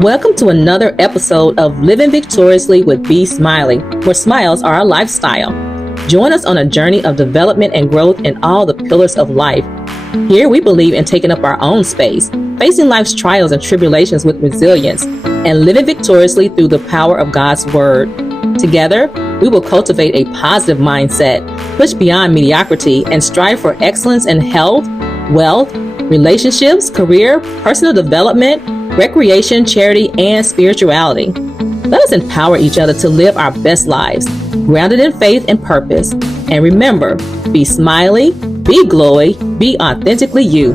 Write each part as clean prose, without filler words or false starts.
Welcome to another episode of Living Victoriously with Be-Smiley, where smiles are our lifestyle. Join us on a journey of development and growth in all the pillars of life. Here we believe in taking up our own space, facing life's trials and tribulations with resilience, and living victoriously through the power of God's Word. Together, we will cultivate a positive mindset, push beyond mediocrity, and strive for excellence in health, wealth, relationships, career, personal development, recreation, charity, and spirituality. Let us empower each other to live our best lives, grounded in faith and purpose. And remember, be smiley, be glowy, be authentically you.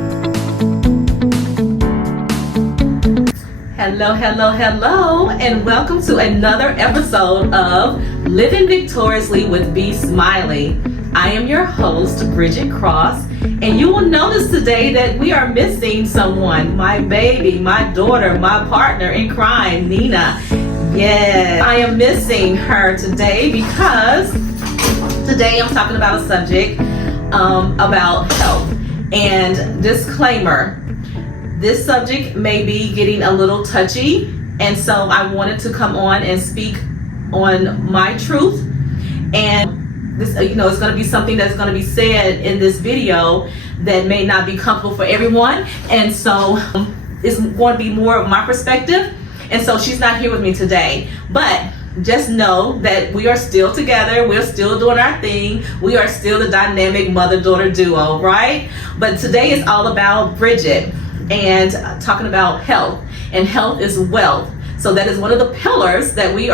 Hello, and welcome to another episode of Living Victoriously with Be-Smiley. I am your host, Bridget Cross, and you will notice today that we are missing someone, my baby, my daughter, my partner in crime, Nina. Yes, I am missing her today because today I'm talking about a subject about health. And disclaimer, this subject may be getting a little touchy, and so I wanted to come on and speak on my truth. And this, it's going to be something that's going to be said in this video that may not be comfortable for everyone, and so it's going to be more of my perspective. And so she's not here with me today, but just know that we are still together. We're still doing our thing. We are still the dynamic mother-daughter duo, right? But today is all about Bridget and talking about health, and health is wealth. So that is one of the pillars that we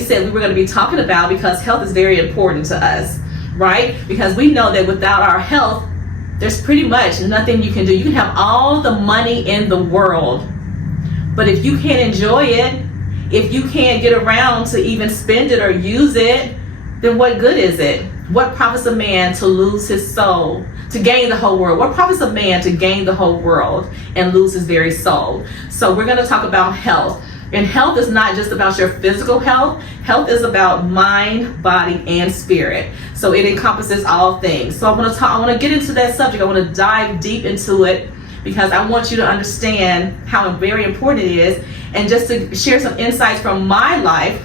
said we were going to be talking about, because health is very important to us, right? Because we know that without our health, there's pretty much nothing you can do. You can have all the money in the world, but if you can't enjoy it, if you can't get around to even spend it or use it, then what good is it? What profits a man to lose his soul, to gain the whole world? What profits a man to gain the whole world and lose his very soul? So we're going to talk about health. And health is not just about your physical health. Health is about mind, body, and spirit. So it encompasses all things. So I want to get into that subject. I want to dive deep into it because I want you to understand how very important it is, and just to share some insights from my life,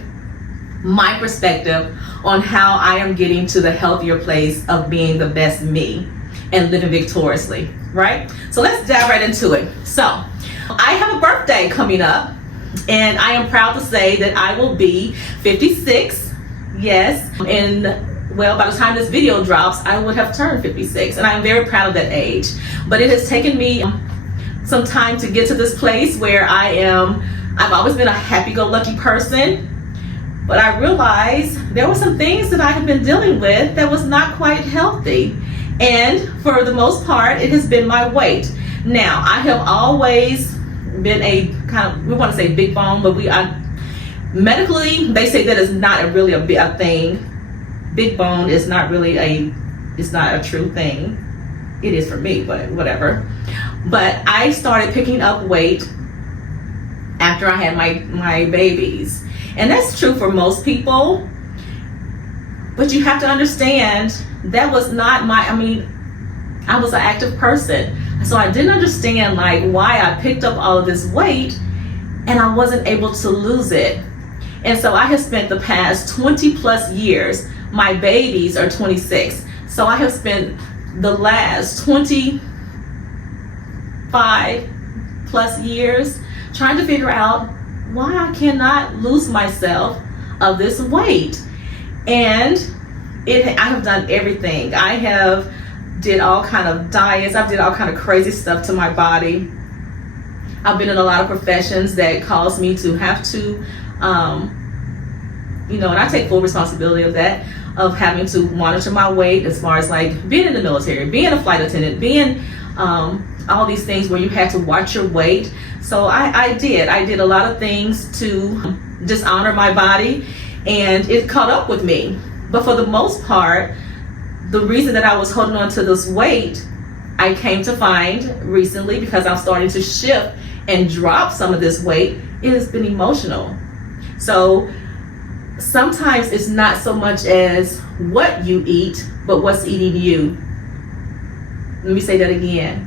my perspective on how I am getting to the healthier place of being the best me and living victoriously, right? So let's dive right into it. So I have a birthday coming up, and I am proud to say that I will be 56. Yes, and well, by the time this video drops, I would have turned 56, and I'm very proud of that age. But it has taken me some time to get to this place where I've always been a happy-go-lucky person, but I realized there were some things that I have been dealing with that was not quite healthy. And for the most part, it has been my weight. Now, I have always been a kind of, we want to say big bone, but medically, they say that is not really a thing. Big bone is not really it's not a true thing. It is for me, but whatever. But I started picking up weight after I had my babies. And that's true for most people. But you have to understand, that was not I was an active person. So I didn't understand why I picked up all of this weight and I wasn't able to lose it. And so I have spent the past 20 plus years, my babies are 26. So I have spent the last 25 plus years trying to figure out why I cannot lose myself of this weight. And I have done everything. I have did all kind of diets. I've did all kind of crazy stuff to my body. I've been in a lot of professions that caused me to have to, and I take full responsibility of that, of having to monitor my weight, as far as being in the military, being a flight attendant, being all these things where you had to watch your weight. So I did a lot of things to dishonor my body, and it caught up with me. But for the most part, the reason that I was holding on to this weight, I came to find recently, because I'm starting to shift and drop some of this weight, it has been emotional. So sometimes it's not so much as what you eat, but what's eating you. Let me say that again.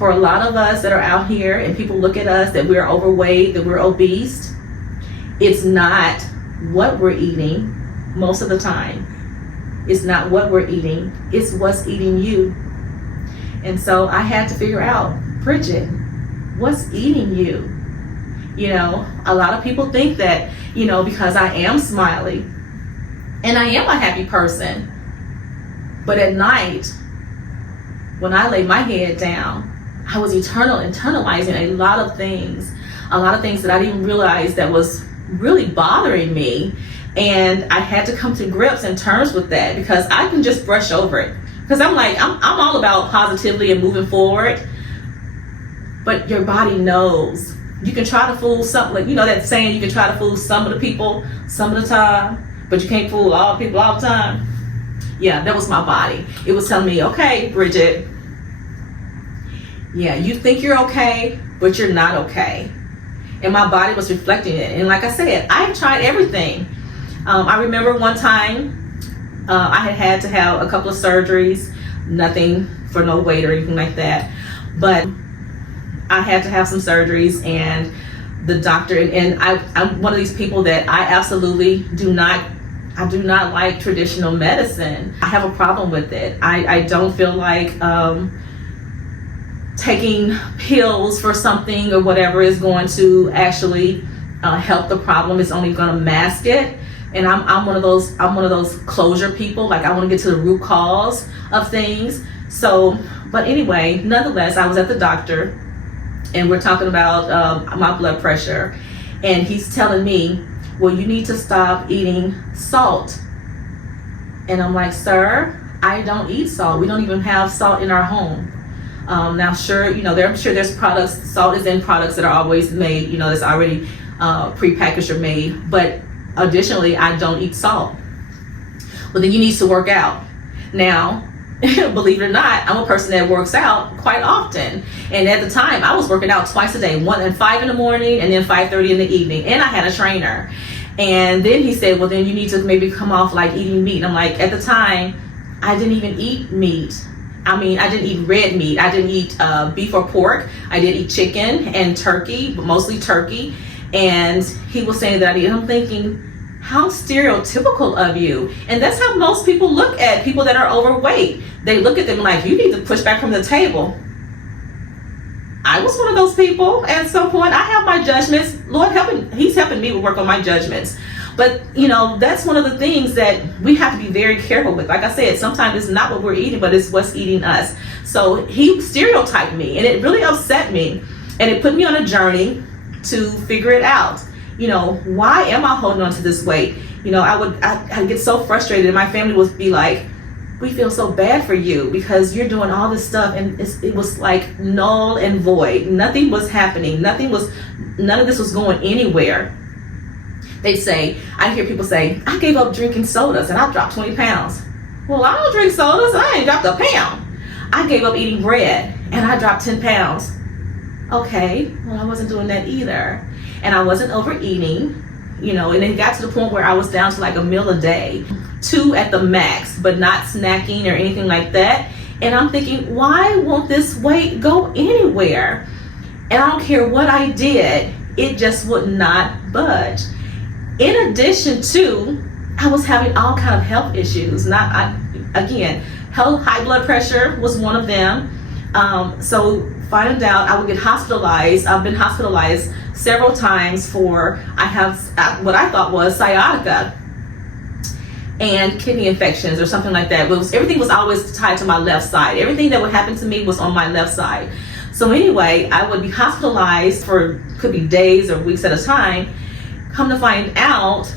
For a lot of us that are out here and people look at us that we're overweight, that we're obese, it's not what we're eating most of the time. It's not what we're eating, it's what's eating you. And so I had to figure out, Bridget, what's eating you? You know, a lot of people think that, you know, because I am smiley and I am a happy person, but at night, when I lay my head down, I was internalizing a lot of things that I didn't realize that was really bothering me. And I had to come to grips and terms with that, because I can just brush over it. Because I'm all about positivity and moving forward. But your body knows. You can try to fool some, like, you know that saying, you can try to fool some of the people some of the time, but you can't fool all the people all the time. Yeah, that was my body. It was telling me, okay, Bridget, yeah, you think you're okay, but you're not okay. And my body was reflecting it. And like I said, I've tried everything. I remember one time I had to have a couple of surgeries, nothing for no weight or anything like that. But I had to have some surgeries, and the doctor, and I'm one of these people that I absolutely do not like traditional medicine. I have a problem with it. I don't feel like taking pills for something or whatever is going to actually help the problem. It's only going to mask it. And I'm one of those closure people. Like, I want to get to the root cause of things. So, but anyway, nonetheless, I was at the doctor, and we're talking about my blood pressure, and he's telling me, well, you need to stop eating salt. And I'm like, sir, I don't eat salt. We don't even have salt in our home. Now, sure, you know, I'm sure there's products, salt is in products that are always made, you know, that's already prepackaged or made, but additionally, I don't eat salt. Well, then you need to work out. Now, believe it or not, I'm a person that works out quite often. And at the time, I was working out twice a day, one at 5 in the morning and then 5:30 in the evening. And I had a trainer. And then he said, well, then you need to maybe come off like eating meat. And I'm like, at the time, I didn't even eat meat. I mean, I didn't eat red meat. I didn't eat beef or pork. I did eat chicken and turkey, but mostly turkey. And he was saying that I did. I'm thinking, how stereotypical of you. And that's how most people look at people that are overweight. They look at them like, you need to push back from the table. I was one of those people. At some point, I have my judgments. Lord helping, he's helping me to work on my judgments. But, you know, that's one of the things that we have to be very careful with. Like I said, sometimes it's not what we're eating, but it's what's eating us. So he stereotyped me, and it really upset me. And it put me on a journey to figure it out. You know, why am I holding on to this weight? You know, I'd get so frustrated, and my family would be like, we feel so bad for you because you're doing all this stuff, and it was like null and void. Nothing was happening. None of this was going anywhere. They'd say, I hear people say, I gave up drinking sodas and I dropped 20 pounds. Well, I don't drink sodas, I ain't dropped a pound. I gave up eating bread and I dropped 10 pounds. Okay, well, I wasn't doing that either. And I wasn't overeating, you know, and it got to the point where I was down to like a meal a day, 2 at the max, but not snacking or anything like that. And I'm thinking, why won't this weight go anywhere? And I don't care what I did, it just would not budge. In addition to, I was having all kind of health issues. Again, high blood pressure was one of them. So find out, I would get hospitalized. I've been hospitalized several times I have what I thought was sciatica and kidney infections or something like that. Everything was always tied to my left side. Everything that would happen to me was on my left side. So anyway, I would be hospitalized for, could be days or weeks at a time. Come to find out,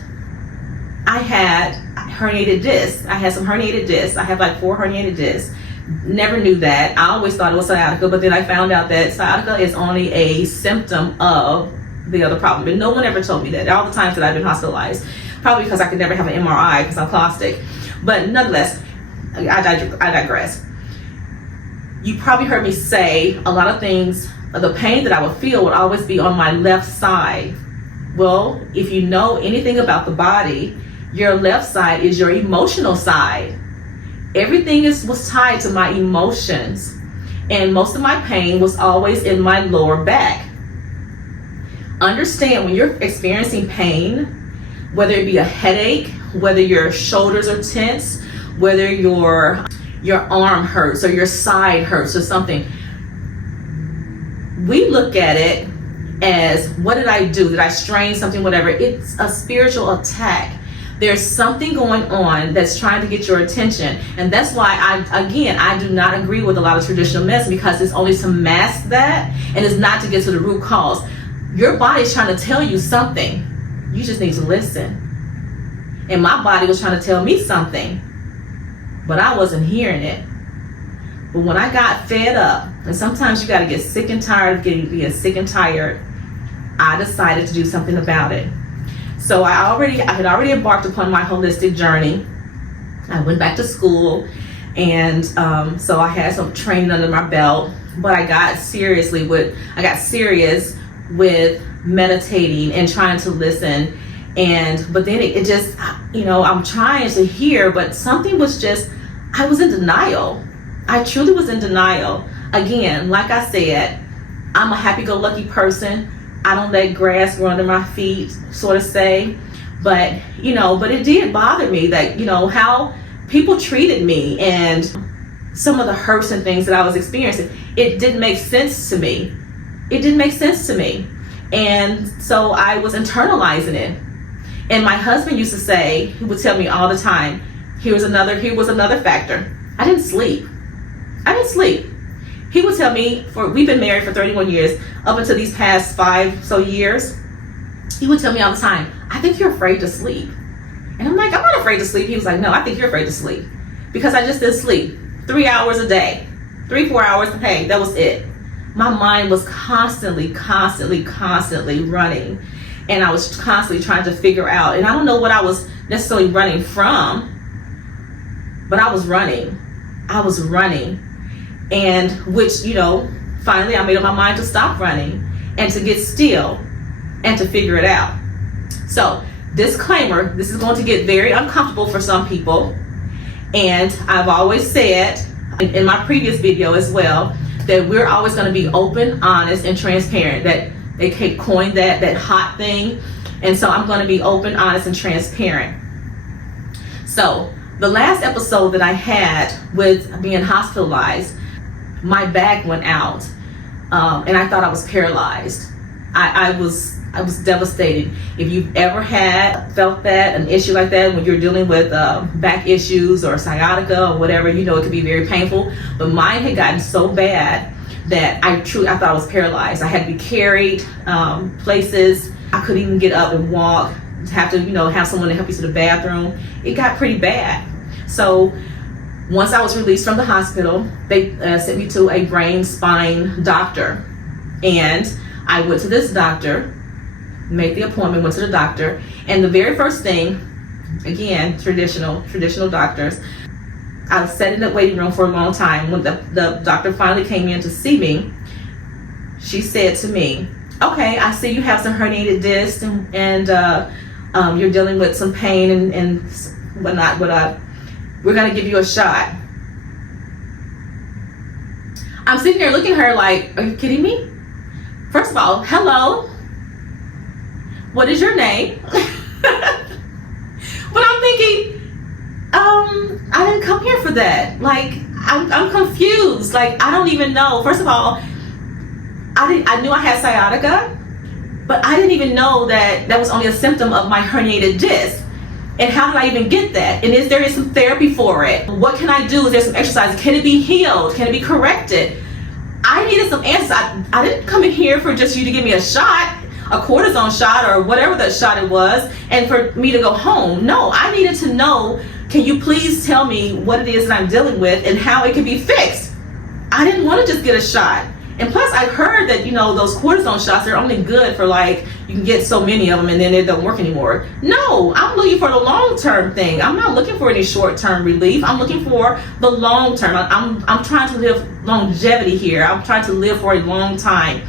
I had herniated discs. I had some herniated discs. I have like 4 herniated discs. Never knew that. I always thought it was sciatica, but then I found out that sciatica is only a symptom of the other problem. And no one ever told me that. All the times that I've been hospitalized, probably because I could never have an MRI because I'm clostic. But nonetheless, I digress. You probably heard me say a lot of things. The pain that I would feel would always be on my left side. Well, if you know anything about the body, your left side is your emotional side. Everything was tied to my emotions. And most of my pain was always in my lower back. Understand, when you're experiencing pain, whether it be a headache, whether your shoulders are tense, whether your arm hurts or your side hurts or something, we look at it as, what did I do? Did I strain something? Whatever. It's a spiritual attack. There's something going on that's trying to get your attention. And that's why I do not agree with a lot of traditional medicine, because it's only to mask that, and it's not to get to the root cause. Your body's trying to tell you something. You just need to listen. And my body was trying to tell me something, but I wasn't hearing it. But when I got fed up, and sometimes you got to get sick and tired of being sick and tired, I decided to do something about it. So I had already embarked upon my holistic journey. I went back to school, and so I had some training under my belt. But I got serious with meditating and trying to listen. But then it just, I'm trying to hear, but something was just, I was in denial. I truly was in denial. Again, like I said, I'm a happy-go-lucky person. I don't let grass grow under my feet, sort of say. But it did bother me that, how people treated me and some of the hurts and things that I was experiencing. It didn't make sense to me. And so I was internalizing it. And my husband used to say, he would tell me all the time, here was another factor. I didn't sleep. He would tell me, we've been married for 31 years, up until these past 5 so years, he would tell me all the time, I think you're afraid to sleep. And I'm like, I'm not afraid to sleep. He was like, no, I think you're afraid to sleep. Because I just didn't sleep 3 hours a day, 3-4 hours, hey, that was it. My mind was constantly running. And I was constantly trying to figure out, and I don't know what I was necessarily running from, but I was running. And which, finally I made up my mind to stop running and to get still and to figure it out. So, disclaimer, this is going to get very uncomfortable for some people. And I've always said in my previous video as well, that we're always going to be open, honest, and transparent. That they coined that hot thing. And so I'm going to be open, honest, and transparent. So the last episode that I had with being hospitalized, my back went out, and I thought I was paralyzed. I was devastated. If you've ever felt that, an issue like that, when you're dealing with back issues or sciatica or whatever, it can be very painful. But mine had gotten so bad that I thought I was paralyzed. I had to be carried places. I couldn't even get up and walk. Have to, have someone to help you to the bathroom. It got pretty bad. So once I was released from the hospital, they sent me to a brain spine doctor. And I went to this doctor, made the appointment, went to the doctor. And the very first thing, again, traditional doctors, I sat in the waiting room for a long time. When the doctor finally came in to see me, she said to me, okay, I see you have some herniated discs and you're dealing with some pain and whatnot, but we're going to give you a shot. I'm sitting there looking at her like, are you kidding me? First of all, hello, what is your name? But I'm thinking, I didn't come here for that. Like, I'm confused. Like, I don't even know. First of all, I knew I had sciatica, but I didn't even know that was only a symptom of my herniated disc. And how did I even get that? And is there some therapy for it? What can I do? Is there some exercise? Can it be healed? Can it be corrected? I needed some answers. I didn't come in here for just you to give me a shot, a cortisone shot or whatever that shot it was, and for me to go home. No, I needed to know, can you please tell me what it is that I'm dealing with and how it can be fixed? I didn't want to just get a shot. And plus, I've heard that, those cortisone shots, they're only good for you can get so many of them and then it don't work anymore. No, I'm looking for the long-term thing. I'm not looking for any short-term relief. I'm looking for the long-term. I'm trying to live longevity here. I'm trying to live for a long time.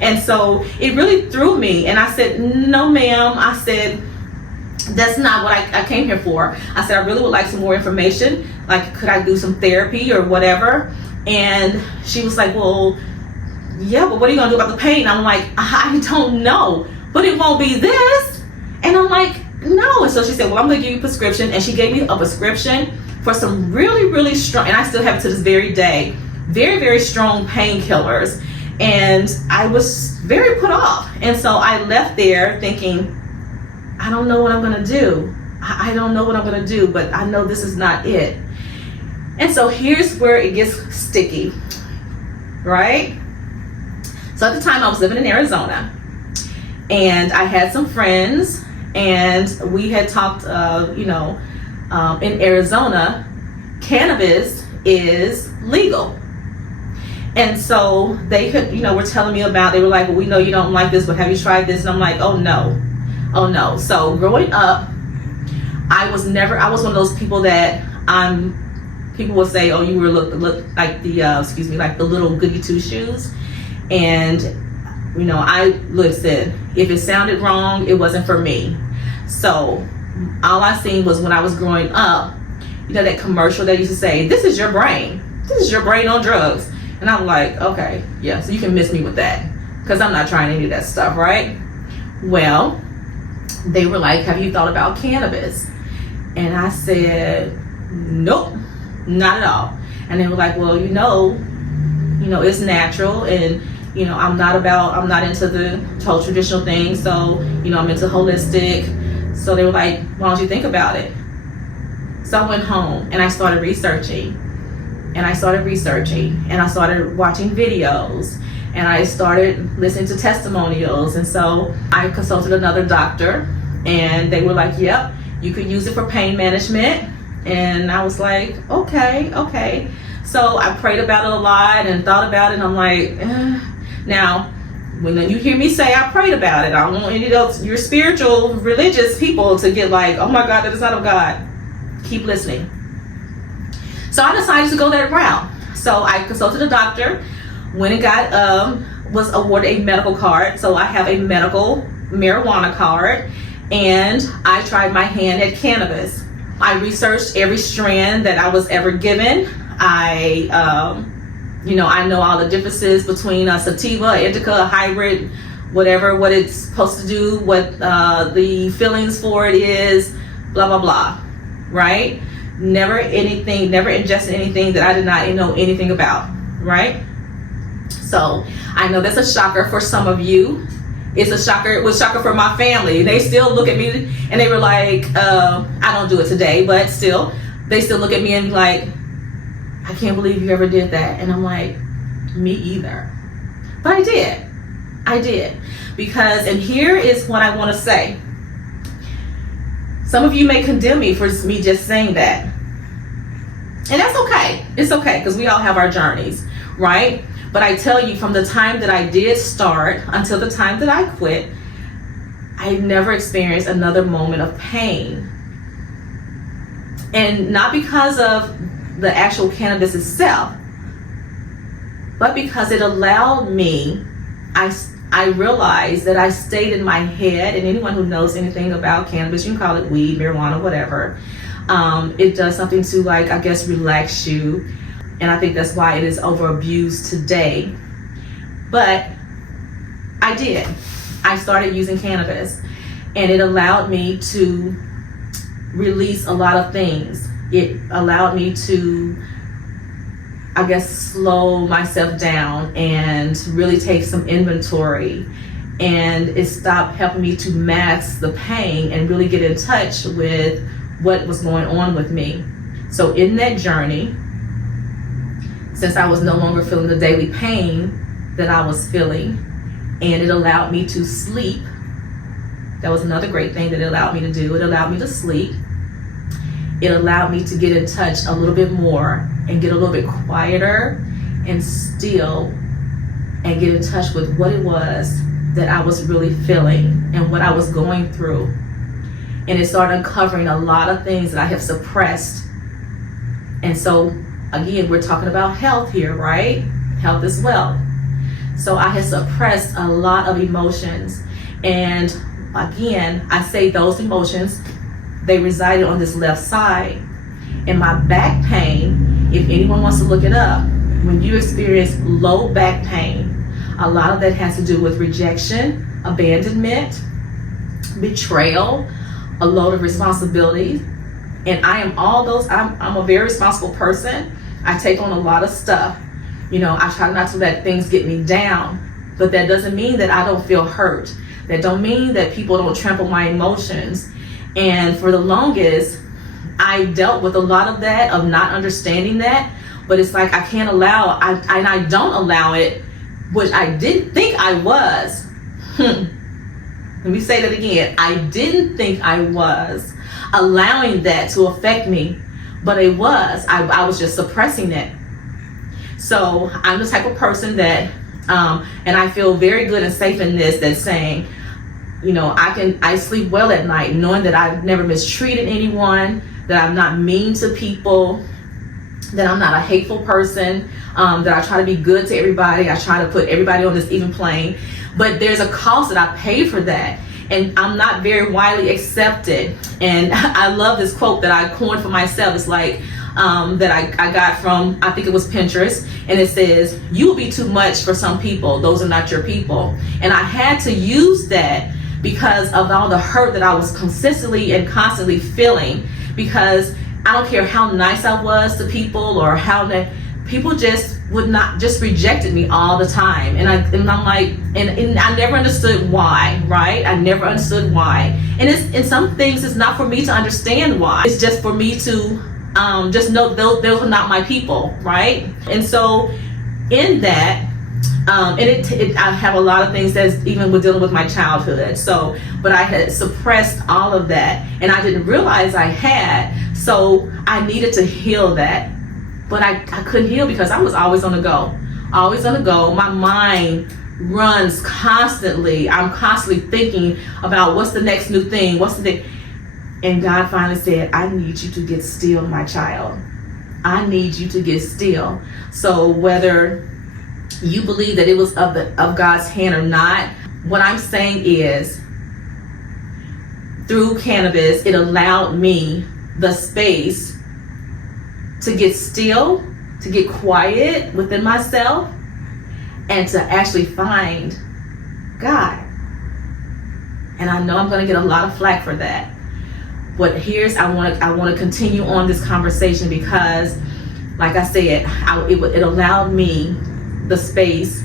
And so it really threw me. And I said, no, ma'am. I said, that's not what I came here for. I said, I really would like some more information. Like, could I do some therapy or whatever? And she was like, well, yeah, but what are you gonna do about the pain? I'm like, I don't know, but it won't be this. And I'm like, no. And so she said, well, I'm gonna give you a prescription. And she gave me a prescription for some really, really strong, and I still have it to this very day, very, very strong painkillers. And I was very put off. And so I left there thinking, I don't know what I'm gonna do. I don't know what I'm gonna do, but I know this is not it. And so here's where it gets sticky, right? So at the time I was living in Arizona, and I had some friends, and we had talked, in Arizona, cannabis is legal. And so they were telling me about, they were like, well, we know you don't like this, but have you tried this? And I'm like, oh no. So growing up, I was one of those people that people would say, oh, you were look like like the little goody two shoes. And, listen, if it sounded wrong, it wasn't for me. So all I seen was, when I was growing up, that commercial that used to say, this is your brain. This is your brain on drugs. And I'm like, okay, yeah, so you can miss me with that, because I'm not trying any of that stuff, right? Well, they were like, have you thought about cannabis? And I said, nope, not at all. And they were like, well, it's natural, and I'm not into the whole traditional thing, so I'm into holistic. So they were like, why don't you think about it? So I went home and I started researching, and I started watching videos, and I started listening to testimonials. And so I consulted another doctor, and they were like, yep, you could use it for pain management. And I was like, okay. So I prayed about it a lot and thought about it, and I'm like, Now, when you hear me say I prayed about it, I don't want any of those your spiritual, religious people to get like, oh my God, that is not of God. Keep listening. So I decided to go that route. So I consulted a doctor, went and was awarded a medical card. So I have a medical marijuana card, and I tried my hand at cannabis. I researched every strand that I was ever given. I know all the differences between a sativa, indica, a hybrid, whatever, what it's supposed to do, what the fillings for it is, blah, blah, blah, right? Never ingested anything that I did not know anything about, right? So I know that's a shocker for some of you. It was a shocker for my family. They still look at me and they were like, I don't do it today, but still, they still look at me and be like, I can't believe you ever did that. And I'm like, me either. But I did. Because, and here is what I want to say. Some of you may condemn me for me just saying that. And that's okay. It's okay, because we all have our journeys, right? But I tell you, from the time that I did start until the time that I quit, I never experienced another moment of pain. And not because of the actual cannabis itself, but because it allowed me, I realized that I stayed in my head, and anyone who knows anything about cannabis, you can call it weed, marijuana, whatever, it does something to, like, I guess, relax you. And I think that's why it is over abused today. But I started using cannabis, and it allowed me to release a lot of things. It allowed me to, I guess, slow myself down and really take some inventory. And it stopped helping me to mask the pain and really get in touch with what was going on with me. So in that journey, since I was no longer feeling the daily pain that I was feeling, and it allowed me to sleep. That was another great thing that it allowed me to do. It allowed me to sleep. It allowed me to get in touch a little bit more and get a little bit quieter and still, and get in touch with what it was that I was really feeling and what I was going through. And it started uncovering a lot of things that I have suppressed. And so, again, we're talking about health here, right? Health is wealth. So I had suppressed a lot of emotions. And again, I say those emotions, they resided on this left side. And my back pain, if anyone wants to look it up, when you experience low back pain, a lot of that has to do with rejection, abandonment, betrayal, a load of responsibility. And I am all those. I'm a very responsible person. I take on a lot of stuff. I try not to let things get me down, but that doesn't mean that I don't feel hurt. That don't mean that people don't trample my emotions. And for the longest, I dealt with a lot of that, of not understanding that. But it's like I can't allow, and I don't allow it, which I didn't think I was. Let me say that again. I didn't think I was allowing that to affect me, but it was. I was just suppressing it. So I'm the type of person that, and I feel very good and safe in this, that's saying, I sleep well at night, knowing that I've never mistreated anyone, that I'm not mean to people, that I'm not a hateful person, that I try to be good to everybody. I try to put everybody on this even plane. But there's a cost that I pay for that. And I'm not very widely accepted. And I love this quote that I coined for myself. It's like, that I got from, I think it was Pinterest. And it says, you will be too much for some people. Those are not your people. And I had to use that because of all the hurt that I was consistently and constantly feeling. Because I don't care how nice I was to people, or how that people just rejected me all the time. And I'm like, and I never understood why, right? I never understood why. And in some things, it's not for me to understand why. It's just for me to just know those are not my people, right? And so in that, I have a lot of things that's even with dealing with my childhood. So, but I had suppressed all of that, and I didn't realize I had. So I needed to heal that, but I couldn't heal because I was always on the go. Always on the go. My mind runs constantly. I'm constantly thinking about what's the next new thing, and God finally said, I need you to get still, my child. I need you to get still. So whether you believe that it was of God's hand or not, what I'm saying is, through cannabis, it allowed me the space to get still, to get quiet within myself, and to actually find God. And I know I'm going to get a lot of flack for that. But I want to continue on this conversation because, like I said, it allowed me the space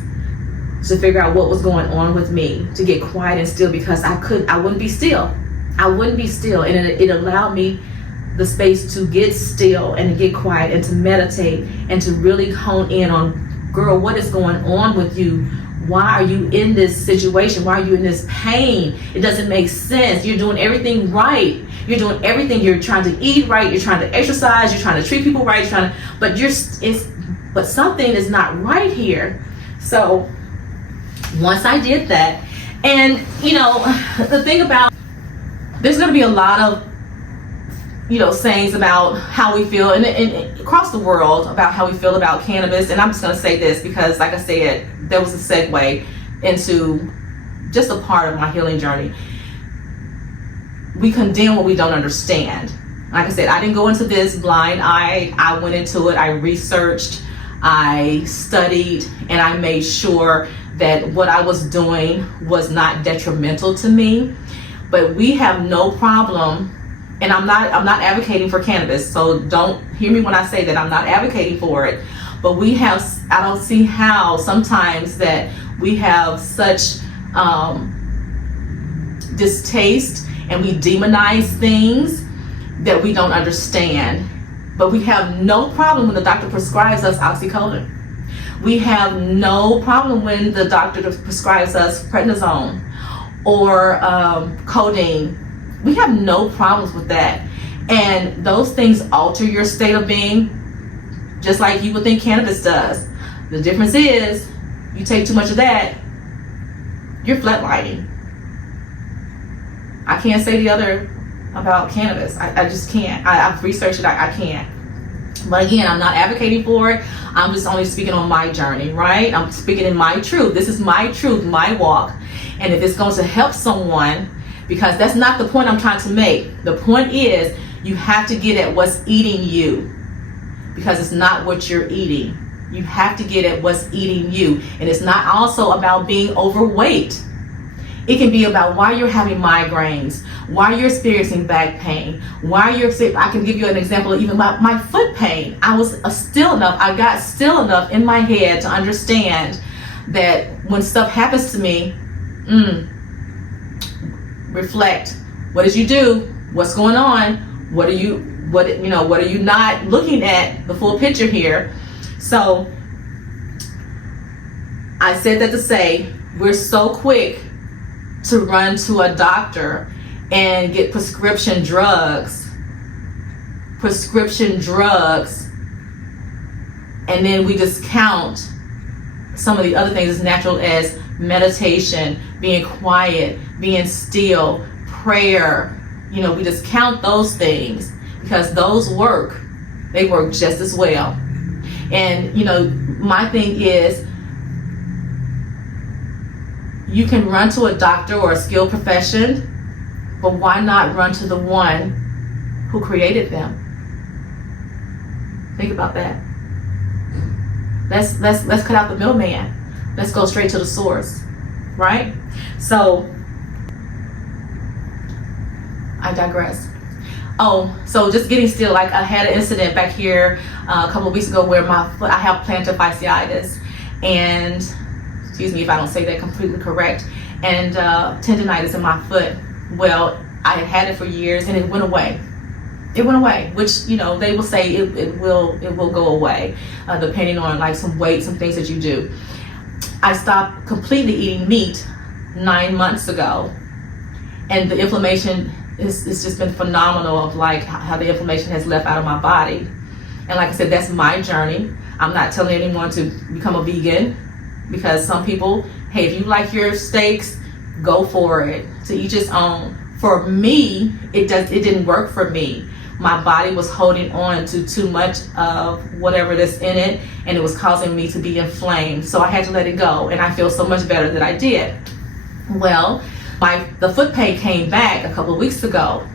to figure out what was going on with me, to get quiet and still, because I wouldn't be still. I wouldn't be still. And it allowed me the space to get still and to get quiet and to meditate and to really hone in on, girl, what is going on with you? Why are you in this situation? Why are you in this pain? It doesn't make sense. You're doing everything right. You're doing everything. You're trying to eat right. You're trying to exercise. You're trying to treat people right. But something is not right here. So once I did that, and the thing about, there's going to be a lot of sayings about how we feel and across the world about how we feel about cannabis. And I'm just going to say this because, like I said, there was a segue into just a part of my healing journey. We condemn what we don't understand. Like I said, I didn't go into this blind. I went into it. I researched, I studied, and I made sure that what I was doing was not detrimental to me. But we have no problem. And I'm not advocating for cannabis, so don't hear me when I say that I'm not advocating for it. But I don't see how sometimes that we have such distaste and we demonize things that we don't understand. But we have no problem when the doctor prescribes us oxycodone. We have no problem when the doctor prescribes us prednisone or codeine. We have no problems with that. And those things alter your state of being, just like you would think cannabis does. The difference is, you take too much of that, you're flatlining. I can't say the other about cannabis. I just can't. I've researched it. I can't. But again, I'm not advocating for it. I'm just only speaking on my journey, right? I'm speaking in my truth. This is my truth, my walk. And if it's going to help someone, because that's not the point I'm trying to make. The point is, you have to get at what's eating you, because it's not what you're eating. You have to get at what's eating you. And it's not also about being overweight. It can be about why you're having migraines, why you're experiencing back pain, why you're sick. I can give you an example of even my foot pain. I got still enough in my head to understand that when stuff happens to me, reflect. What did you do? What's going on? What are you not looking at? The full picture here. So I said that to say we're so quick to run to a doctor and get prescription drugs, and then we discount some of the other things as natural as meditation, being quiet, being still, prayer. We discount those things because those work. They work just as well. And my thing is, you can run to a doctor or a skilled profession, but why not run to the one who created them? Think about that. Let's cut out the middleman. Let's go straight to the source, right? So I digress. So just getting still, like I had an incident back here a couple of weeks ago where my foot, I have plantar fasciitis, and excuse me if I don't say that completely correct, and tendonitis in my foot. Well, I had it for years and it went away. Which they will say it will go away depending on like some weight, some things that you do. I stopped completely eating meat 9 months ago, and the inflammation it's just been phenomenal of like how the inflammation has left out of my body. And like I said, that's my journey. I'm not telling anyone to become a vegan, because some people, hey, if you like your steaks, go for it. To each his own. For me, it didn't work for me. My body was holding on to too much of whatever that's in it, and it was causing me to be inflamed. So I had to let it go, and I feel so much better that I did. Well, the foot pain came back a couple of weeks ago,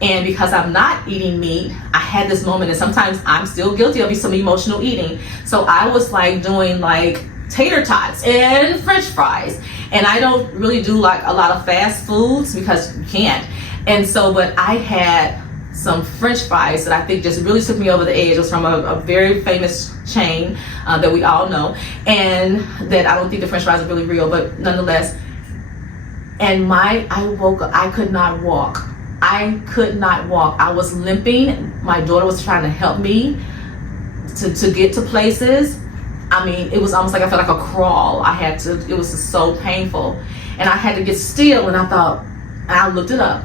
and because I'm not eating meat, I had this moment, and sometimes I'm still guilty of some emotional eating. So I was like doing like tater tots and French fries, and I don't really do like a lot of fast foods because you can't. And so, but I had some French fries that I think just really took me over the edge. It was from a very famous chain that we all know, and that I don't think the French fries are really real, but nonetheless. And I woke up, I could not walk. I was limping. My daughter was trying to help me to get to places. I mean, it was almost like I felt like a crawl. It was just so painful. And I had to get still, and I looked it up.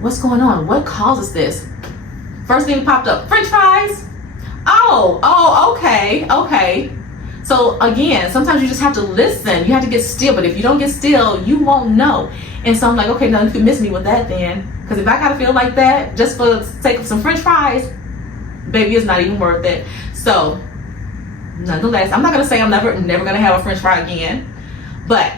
What's going on? What causes this? First thing popped up, French fries. Okay. So again, sometimes you just have to listen. You have to get still, but if you don't get still, you won't know. And so I'm like, okay, now you can miss me with that then. Because if I gotta feel like that just for the sake of some French fries, baby, it's not even worth it. So nonetheless, I'm not gonna say I'm never gonna have a French fry again, but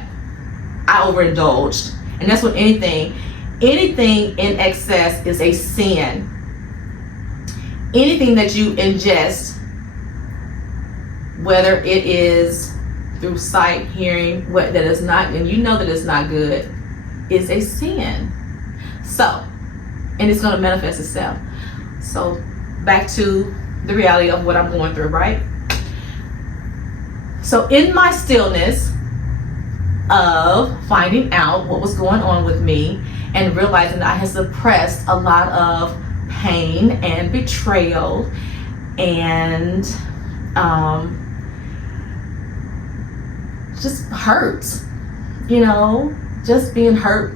I overindulged. And that's what anything in excess is a sin. Anything that you ingest, whether it is through sight, hearing, that is not, and you know that it's not good, is a sin. So, and it's going to manifest itself. So, back to the reality of what I'm going through, right? So, in my stillness of finding out what was going on with me and realizing that I had suppressed a lot of pain and betrayal and just hurts, just being hurt.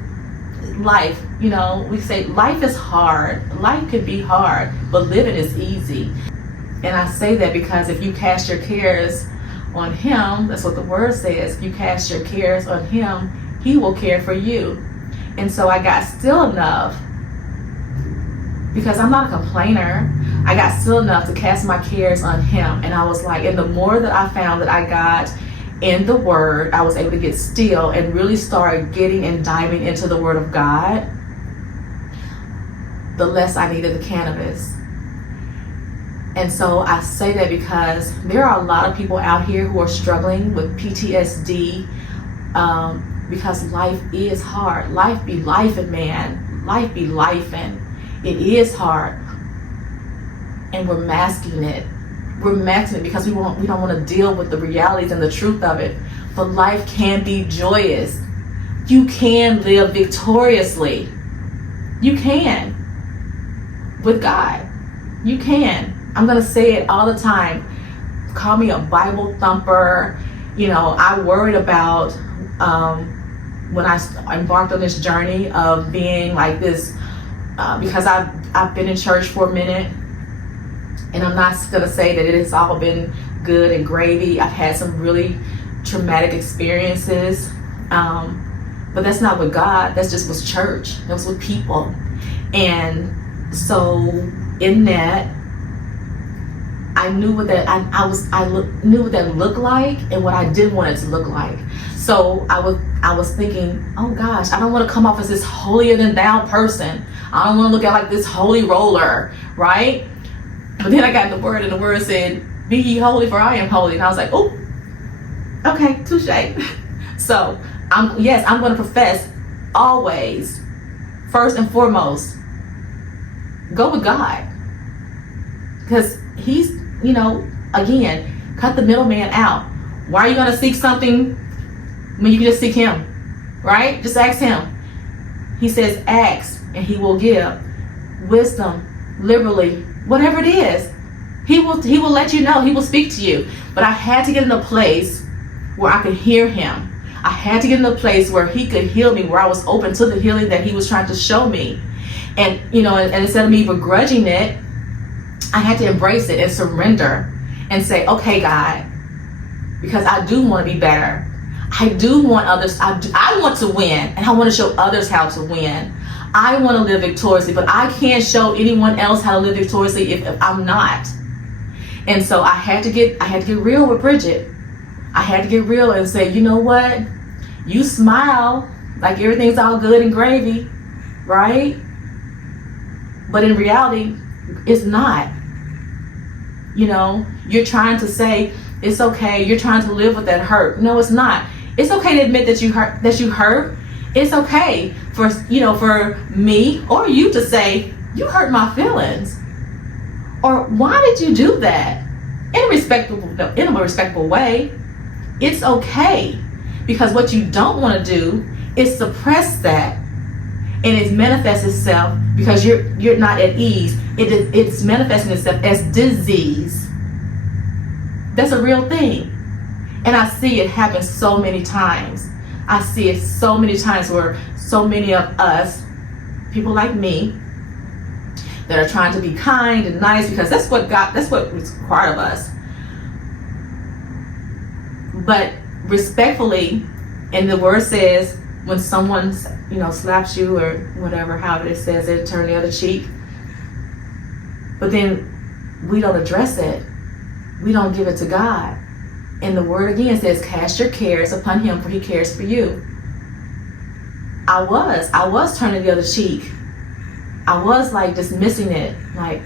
Life, we say life is hard. Life can be hard, but living is easy. And I say that because if you cast your cares on Him, that's what the word says. If you cast your cares on Him, He will care for you. And so I got still enough, because I'm not a complainer. I got still enough to cast my cares on Him. And I was like, and the more that I found that I got in the Word, I was able to get still and really start getting and diving into the Word of God, the less I needed the cannabis. And so I say that because there are a lot of people out here who are struggling with PTSD, because life is hard. Life be lifing, man. Life be lifing. It is hard. And we're masking it. We're masking it because we don't want to deal with the realities and the truth of it. But life can be joyous. You can live victoriously. You can. With God. You can. I'm going to say it all the time. Call me a Bible thumper. I worried about when I embarked on this journey of being like this, because I've been in church for a minute, and I'm not going to say that it has all been good and gravy. I've had some really traumatic experiences, but that's not with God. That's just with church. That was with people. And so in that, I knew what that knew what that looked like and what I didn't want it to look like. So I was thinking, oh gosh, I don't want to come off as this holier than thou person. I don't want to look at like this holy roller, right? But then I got the word, and the word said, "Be ye holy, for I am holy." And I was like, oh, okay, touche. So I'm going to profess always, first and foremost, go with God, because He's, again, cut the middleman out. Why are you going to seek something when you can just seek Him, right? Just ask Him. He says, ask and He will give wisdom liberally, whatever it is. He will let you know. He will speak to you. But I had to get in a place where I could hear Him. I had to get in a place where He could heal me, where I was open to the healing that He was trying to show me. And and instead of me begrudging it, I had to embrace it and surrender and say, okay, God, because I do want to be better. I do want others. I want to win, and I want to show others how to win. I want to live victoriously, but I can't show anyone else how to live victoriously if I'm not. And so I had to get real with Bridget. I had to get real and say, you know what? You smile like everything's all good and gravy, right? But in reality, it's not. You're trying to say it's okay. You're trying to live with that hurt. No, it's not. It's okay to admit that you hurt. It's okay for me or you to say, you hurt my feelings. Or why did you do that? In a respectable way. It's okay. Because what you don't want to do is suppress that. And it manifests itself because you're not at ease. It's manifesting itself as disease. That's a real thing. And I see it happen so many times. I see it so many times where so many of us, people like me, that are trying to be kind and nice, because that's what was required of us. But respectfully, and the word says, when someone slaps you or whatever, however it says it, turn the other cheek. But then we don't address it. We don't give it to God. And the word again says, cast your cares upon Him, for He cares for you. I was turning the other cheek. I was like dismissing it, like,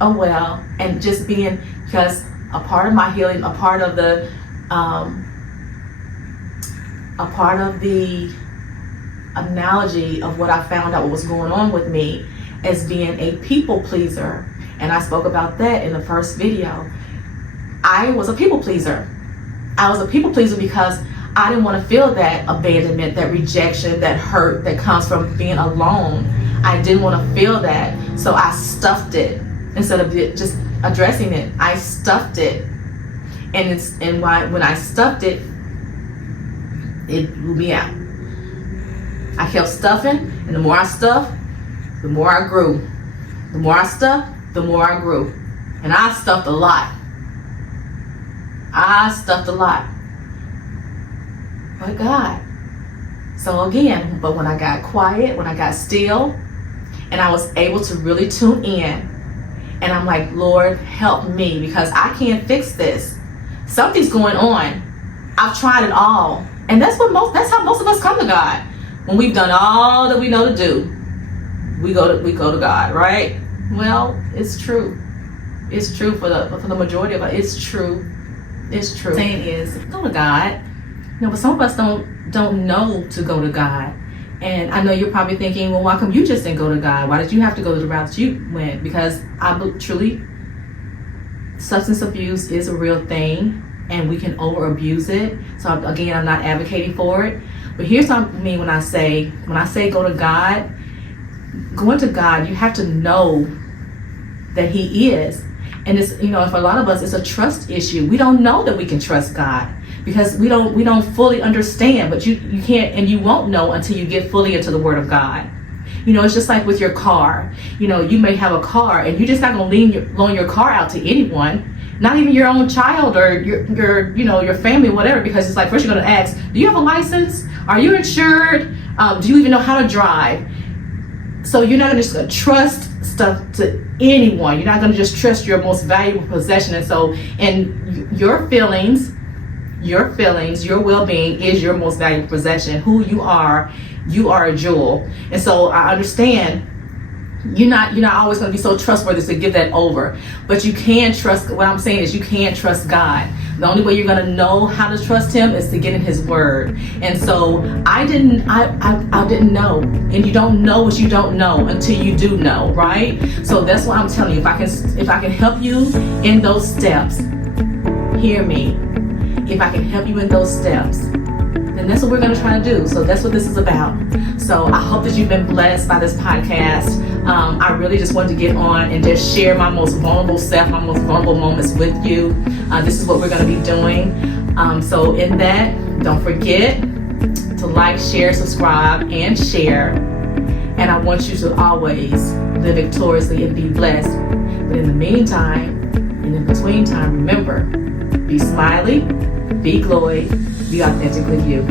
oh well, and just being, because a part of my healing, a part of the analogy of what I found out what was going on with me as being a people pleaser. And I spoke about that in the first video. I was a people pleaser. I was a people pleaser because I didn't want to feel that abandonment, that rejection, that hurt that comes from being alone. I didn't want to feel that. So I stuffed it. Instead of just addressing it, I stuffed it. And when I stuffed it, it blew me out. I kept stuffing, and the more I stuffed, the more I grew. The more I stuffed, the more I grew. And I stuffed a lot. But God. So again, but when I got quiet, when I got still, and I was able to really tune in, and I'm like, Lord, help me, because I can't fix this. Something's going on. I've tried it all. And that's how most of us come to God. When we've done all that we know to do, we go to God, right? Well, it's true. It's true for the majority of us. It's true. It's true. Saying is go to God. But some of us don't know to go to God. And I know you're probably thinking, well, why come you just didn't go to God? Why did you have to go the route that you went? Because truly, substance abuse is a real thing, and we can over abuse it. So again, I'm not advocating for it. But here's what I mean when I say go to God. Going to God, you have to know that He is. And it's, for a lot of us, it's a trust issue. We don't know that we can trust God because we don't fully understand. But you can't, and you won't know until you get fully into the Word of God. It's just like with your car. You may have a car, and you're just not going to loan your car out to anyone, not even your own child or your family, whatever. Because it's like, first you're going to ask, do you have a license? Are you insured? Do you even know how to drive? So you're not going to just trust stuff to anyone. You're not going to just trust your most valuable possession. And your feelings, your well-being is your most valuable possession. Who you are a jewel. And so I understand you're not always going to be so trustworthy to give that over. But you can trust. What I'm saying is you can trust God. The only way you're going to know how to trust Him is to get in His Word. And so I didn't know. And you don't know what you don't know until you do know, right? So that's why I'm telling you, if I can help you in those steps, hear me. If I can help you in those steps, then that's what we're going to try to do. So that's what this is about. So I hope that you've been blessed by this podcast. I really just wanted to get on and just share my most vulnerable self, my most vulnerable moments with you. This is what we're going to be doing. So in that, don't forget to like, share, subscribe, and share. And I want you to always live victoriously and be blessed. But in the meantime, and in between time, remember, be smiley, be glowy, be authentically you.